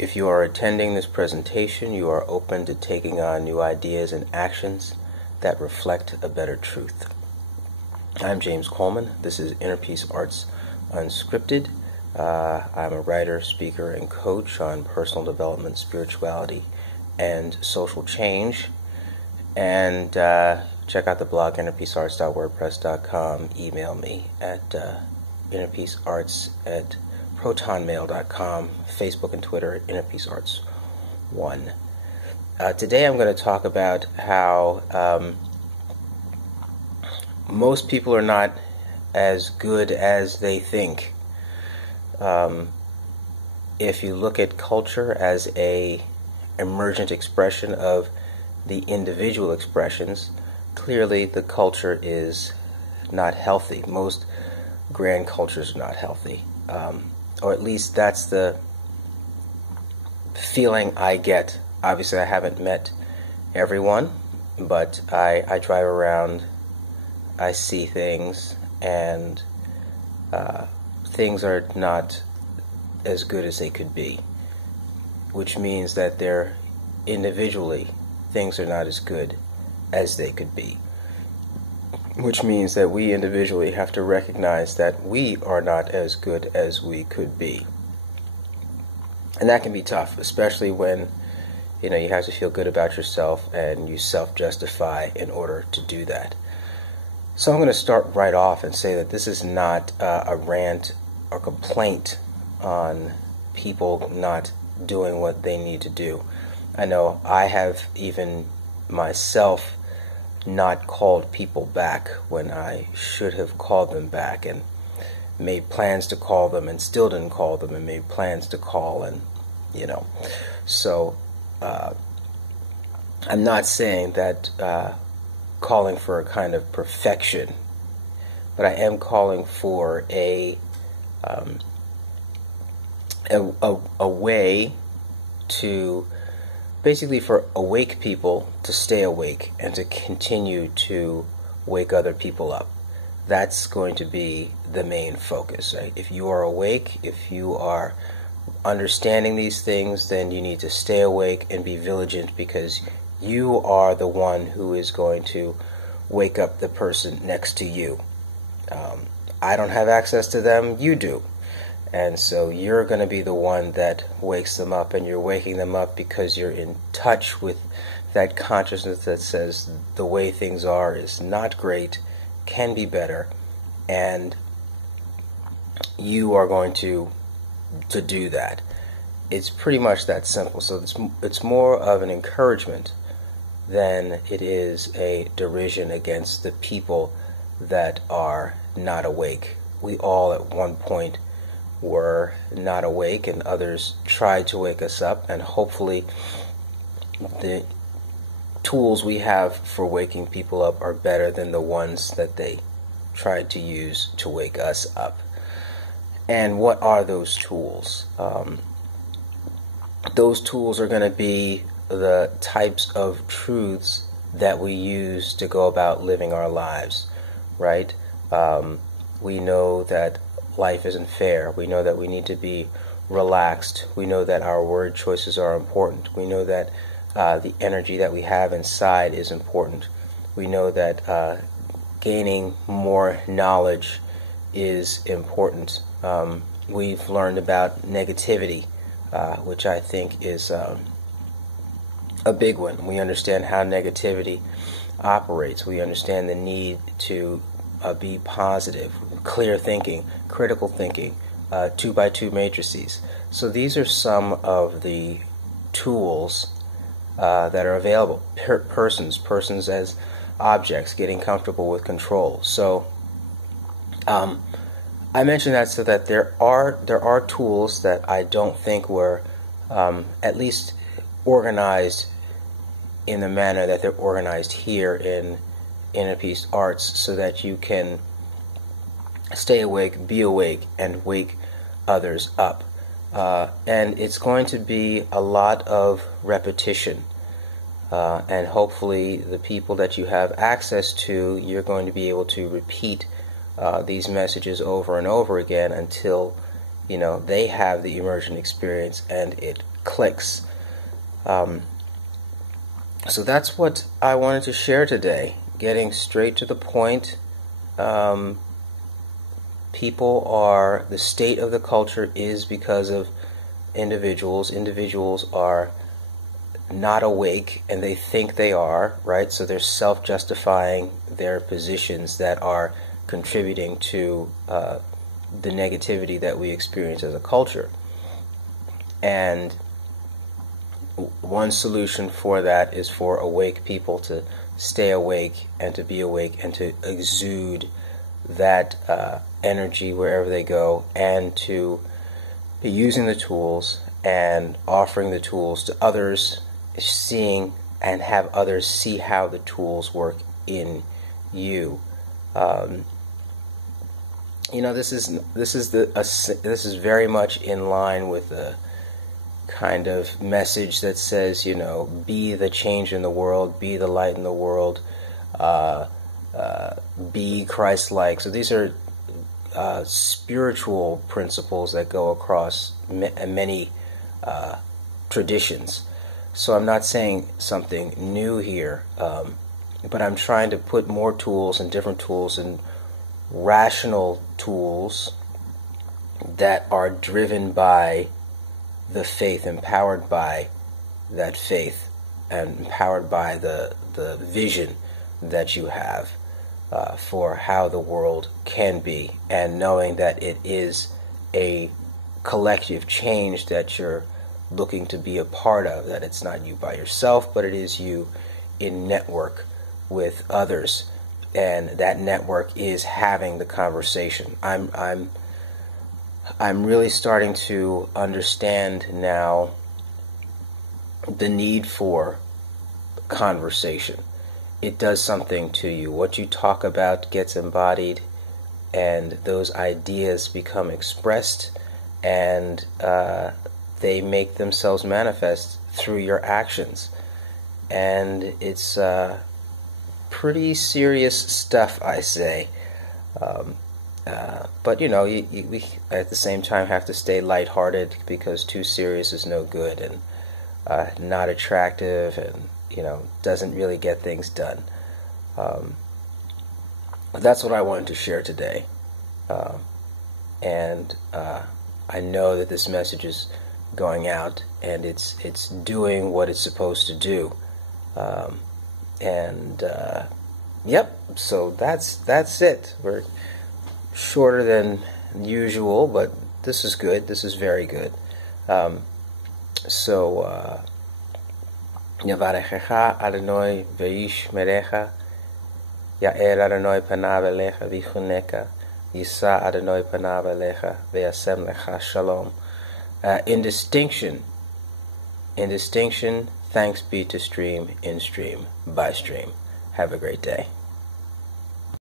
If you are attending this presentation, you are open to taking on new ideas and actions that reflect a better truth. I'm James Coleman. This is Inner Peace Arts Unscripted. I'm a writer, speaker, and coach on personal development, spirituality, and social change. And check out the blog, innerpeacearts.wordpress.com. Email me at innerpeacearts@protonmail.com. Facebook and Twitter at innerpeacearts1. Today I'm going to talk about how most people are not as good as they think. If you look at culture as a emergent expression of the individual expressions, clearly the culture is not healthy. Most grand cultures are not healthy. Or at least that's the feeling I get. Obviously I haven't met everyone, but I drive around, I see things, and things are not as good as they could be, which means that they're individually, things are not as good as they could be, which means that we individually have to recognize that we are not as good as we could be. And that can be tough, especially when you have to feel good about yourself and you self-justify in order to do that. So I'm going to start right off and say that this is not a rant or complaint on people not doing what they need to do. I know I have even myself not called people back when I should have called them back, and made plans to call them and still didn't call them, and made plans to call, and so I'm not saying that calling for a kind of perfection, but I am calling for a way to basically for awake people to stay awake and to continue to wake other people up. That's going to be the main focus, right? If you are awake, if you are understanding these things, then you need to stay awake and be vigilant, because you are the one who is going to wake up the person next to you. I don't have access to them, you do. And so you're going to be the one that wakes them up, and you're waking them up because you're in touch with that consciousness that says the way things are is not great, can be better, and you are going to do that. It's pretty much that simple. So it's more of an encouragement than it is a derision against the people that are not awake. We all at one point were not awake, and others tried to wake us up, and hopefully the tools we have for waking people up are better than the ones that they tried to use to wake us up. And what are those tools? Those tools are going to be the types of truths that we use to go about living our lives, right? We know that life isn't fair. We know that we need to be relaxed. We know that our word choices are important. We know that the energy that we have inside is important. We know that gaining more knowledge is important. We've learned about negativity, which I think is a big one. We understand how negativity operates. We understand the need to be positive, clear thinking, critical thinking, 2x2 matrices. So these are some of the tools that are available. Persons as objects, getting comfortable with control. So I mention that so that there are tools that I don't think were at least organized in the manner that they're organized here in Inner Peace Arts, so that you can stay awake, be awake, and wake others up. And it's going to be a lot of repetition. And hopefully the people that you have access to, you're going to be able to repeat these messages over and over again until they have the immersion experience and it clicks. So that's what I wanted to share today, getting straight to the point. People are, the state of the culture is because of individuals. Individuals are not awake, and they think they are, right? So they're self-justifying their positions that are contributing to the negativity that we experience as a culture. And one solution for that is for awake people to stay awake and to be awake and to exude that energy wherever they go, and to be using the tools and offering the tools to others, seeing and have others see how the tools work in you. This is very much in line with the kind of message that says, be the change in the world, be the light in the world, be Christ-like. So these are spiritual principles that go across many traditions. So I'm not saying something new here, but I'm trying to put more tools and different tools and rational tools that are driven by the faith, empowered by that faith, and empowered by the vision that you have for how the world can be, and knowing that it is a collective change that you're looking to be a part of, that it's not you by yourself, but it is you in network with others, and that network is having the conversation. I'm really starting to understand now the need for conversation. It does something to you. What you talk about gets embodied, and those ideas become expressed, and they make themselves manifest through your actions. And it's pretty serious stuff, I say. But we at the same time have to stay lighthearted, because too serious is no good, and not attractive, and doesn't really get things done. That's what I wanted to share today, and I know that this message is going out, and it's doing what it's supposed to do. Yep. So that's it. We're shorter than usual, but this is good. This is very good. Yavarechecha Adonai veish merecha, Ya'er Adonai panav elecha vichuneka, Yisa Adonai panav elecha ve'asem lecha shalom. In distinction, thanks be to stream, in stream, by stream. Have a great day.